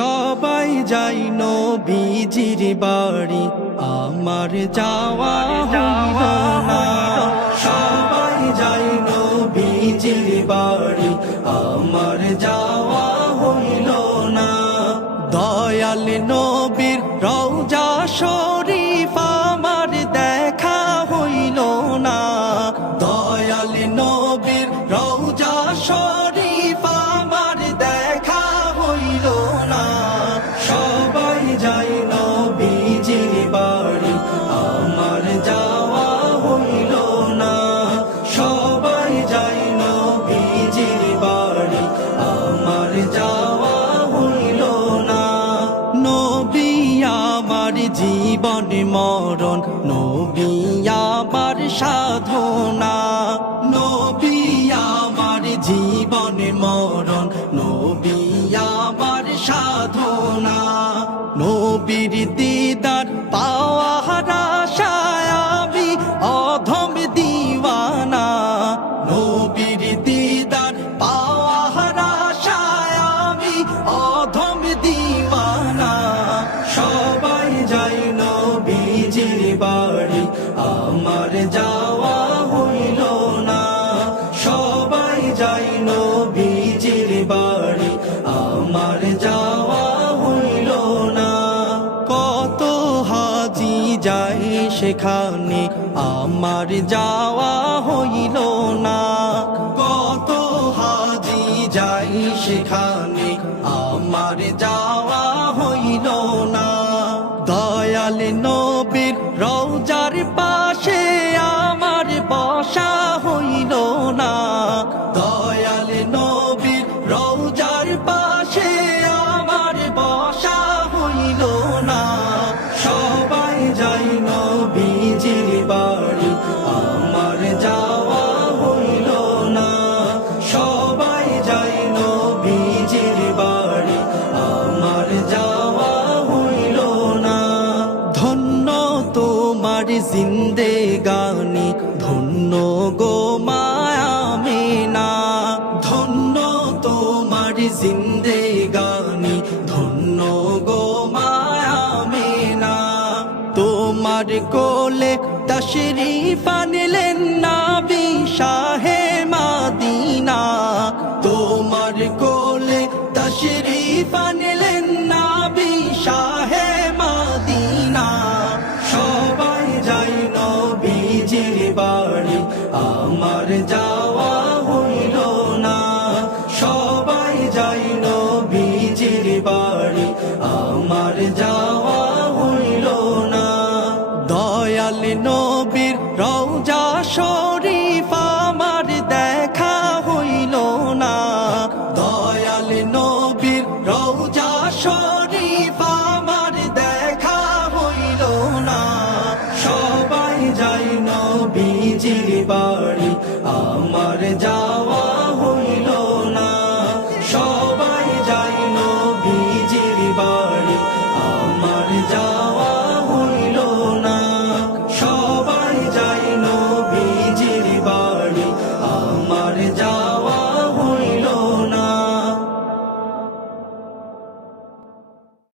সবাই যাই নবীজির বাড়ি, আমার যাওয়া হইল না। সবাই যাই নবীজির বাড়ি, আমার যাওয়া হইল না। দয়াল নবীর রওজা শরীফ আমার দেখা হইল না। দয়াল নবীর রওজা শরীফ আমার দেখা হইল না। সবাই যাই নবীজির বাড়ি, আমার যাওয়া হইল না। সবাই যাই নবীজির বাড়ি, আমার যাওয়া হইল না। নবী আমার জীবন মরণ, নবী আমার সাধনা। নবী আমার জীবন মরণ, নবী আমার সাধনা। নবীর দিদার পাওয়ার আশায় আমি অধম দিওয়ানা। নবীর দিদার পাওয়ার আশায় আমি অধম দিওয়ানা। সবাই যাই নবীজির বাড়ি, আমার যাওয়া হইল না। সবাই যাই নবীজির বাড়ি, আমার যাওয়া হইল না। কত হাজি যাই সেখানে, আমার যাওয়া হইল না। কত হাজি যাই সেখানে, আমার যাওয়া হইল না। দয়াল নবীর রওজার পাশে আমার বসা হইল না। দয়াল নবীর রওজার পাশে আমার বসা হইল না। সবাই যাই নবীজির বাড়ি, আমার যাওয়া হইল না। সবাই যাই নবীজির বাড়ি, আমার যাওয়া হইল না। ধন্য তোমার জিন্দেগানি, ধন্য গো মায়ামেনা। ধন্য তোমার জিন্দেগানি, ধন্য গো মায়ামেনা। তোমার কোলে তশরিফ আনলেন নবী শাহে মাদিনা। তোমার কোলে তশরিফ আনলেন নবী শাহে মাদিনা। সবাই যাই নবীজির বাড়ি, আমার যাওয়া হইল না। সবাই যাই নবীজির বাড়ি, আমার যাওয়া হইল না। দয়াল নবীর রওজা শরীফ আমার দেখা হইল না। দয়াল নবীর রওজা শরীফ আমার দেখা হইল না। সবাই যাই নবীজির বাড়ি, আমার যাওয়া